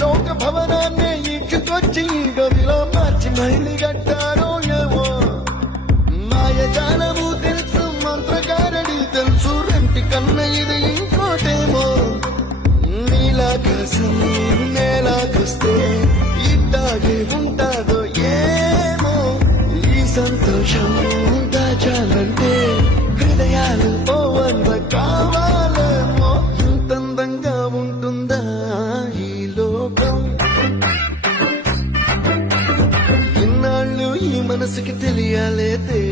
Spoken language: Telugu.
లోక భవనాన్ని ఈడ్చుకొచ్చి గదిలో మార్చి మళ్ళీ కట్టారో ఏమో మాయజాలము తెలుసు మంత్రగారడి తెలుసు రెంటి కన్న ఇది ఇంకోటేమో నీలాకాశం నేలాకొస్తే ఇట్టాగే ఉంటాదో ఏమో ఈ సంతోషం దాచాలంటే హృదయాలు ఓ వంద కావాలేమో ఇంత అందంగా ఉంటుందా ఈ లోకం ఇన్నాళ్ళు ఈ మనసుకి తెలియాలేదే